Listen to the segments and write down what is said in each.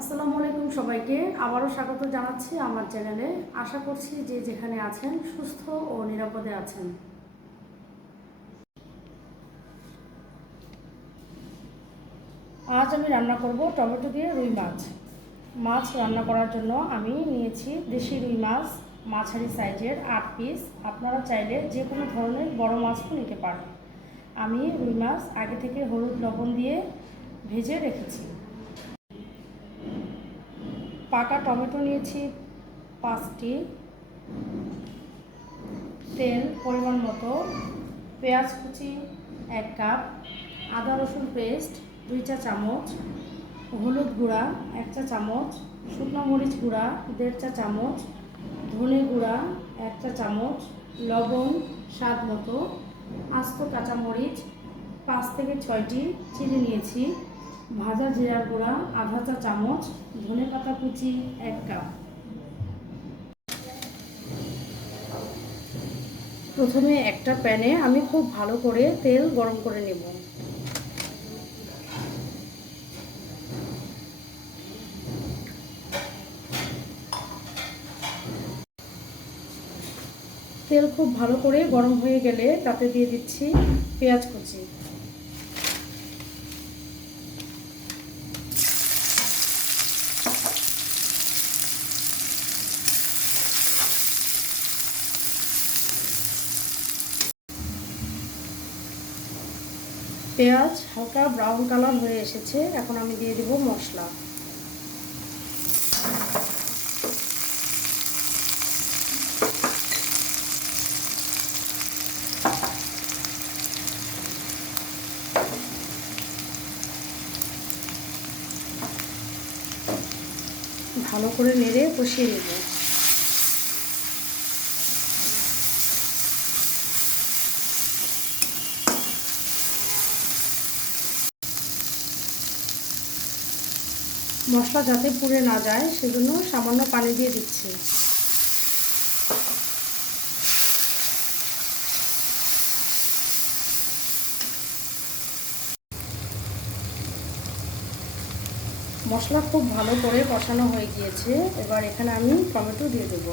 আসসালামু আলাইকুম সবাইকে আবারও স্বাগত জানাচ্ছি আমার চ্যানেলে। আশা করছি যে যেখানে আছেন সুস্থ ও নিরাপদে আছেন। আজ আমি রান্না করব টমেটো দিয়ে রুই মাছ। মাছ রান্না করার জন্য আমি নিয়েছি দেশি রুই মাছ, মাঝারি সাইজের 8 পিস। আপনারা চাইলে যে কোনো ধরনের বড় মাছও নিতে পারেন। আমি রুই মাছ আগে থেকে হলুদ লবণ দিয়ে ভেজে রেখেছি। পাকা টমেটো নিয়েছি 5টি, তেল পরিমাণ মতো, পেঁয়াজ কুচি 1 কাপ, আদা রসুন পেস্ট 2 চা চামচ, হলুদ গুঁড়া 1 চা চামচ, শুকনো মরিচ গুঁড়া 1.5 চা চামচ, ধনে গুঁড়া 1 চা চামচ, লবণ স্বাদ মতো, আস্ত কাঁচামরিচ 5 থেকে 6টি চিনি নিয়েছি, ভাজা জিরার গুঁড়া আধা চা চামচ, ধনে পাতা কুচি 1 কাপ। প্রথমে একটা প্যানে আমি খুব ভালো করে তেল গরম করে নেব। তেল খুব ভালো করে গরম হয়ে গেলে তাতে দিয়ে দিচ্ছি পেঁয়াজ কুচি। পেঁয়াজ হালকা ব্রাউন কালার হয়ে এসেছে, এখন আমি দিয়ে দেব মশলা। ভালো করে নেড়ে কষিয়ে নেব। মশলা যাতে পুড়ে না যায় সেজন্য সামান্য পানি দিয়ে দিচ্ছি। মশলা খুব ভালো করে কষানো হয়ে গিয়েছে, এবার এখানে আমি টমেটো দিয়ে দেব।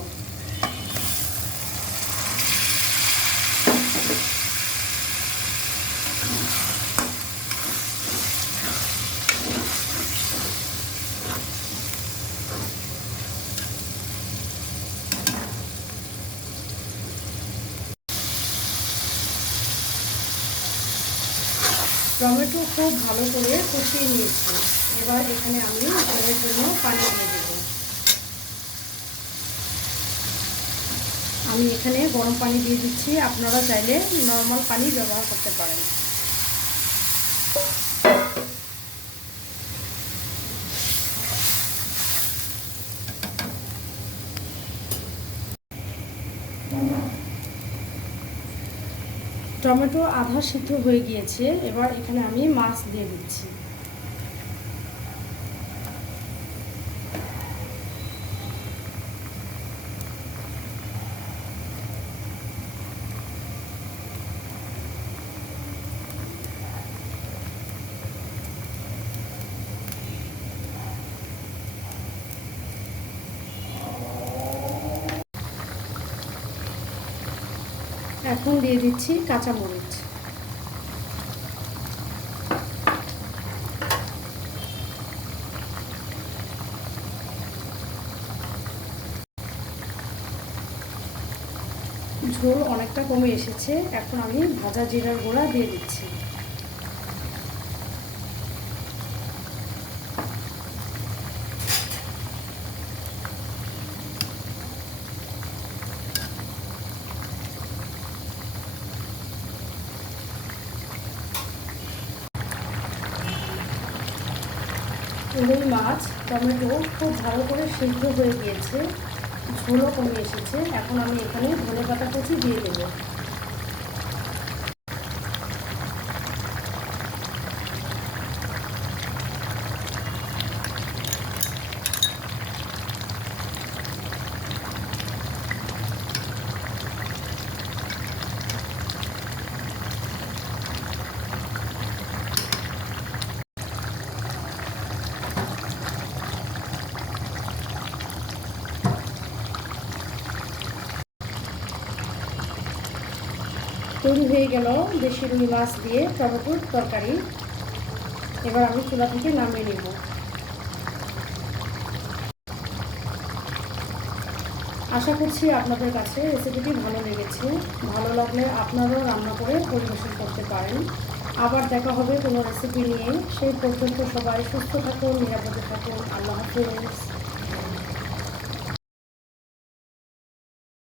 টমেটো খুব ভালো করে কষিয়ে নিয়েছি, এবার এখানে আমি ঝোলের জন্য পানি দিয়ে দেব। আমি এখানে গরম পানি দিয়ে দিচ্ছি, আপনারা চাইলে নর্মাল পানি ব্যবহার করতে পারেন। টমেটো আধা সিদ্ধ হয়ে গিয়েছে, এবার এখানে আমি মাছ দিয়ে দিচ্ছি। এখন দিয়ে দিচ্ছি কাঁচামরিচ। ঝোল অনেকটা কমে এসেছে, এখন আমি ভাজা জিরার গুঁড়া দিয়ে দিচ্ছি। রুই মাছ টমেটো খুব ভালো করে সিদ্ধ হয়ে গিয়েছে, ঝোলও কমে এসেছে, এখন আমি এখানে ধনেপাতা কুচি দিয়ে দেব। তৈরি হয়ে গেল দেশি রুই মাছ দিয়ে টমেটোর তরকারি। এবার আমি চুলা থেকে নামিয়ে নেব। আশা করছি আপনাদের কাছে রেসিপিটি ভালো লেগেছে। ভালো লাগলে আপনারাও রান্না করে পরিবেশন করতে পারেন। আবার দেখা হবে কোনো রেসিপি নিয়ে। সেই পর্যন্ত সবাই সুস্থ থাকুন, নিরাপদে থাকুন। আল্লাহ হাফেজ।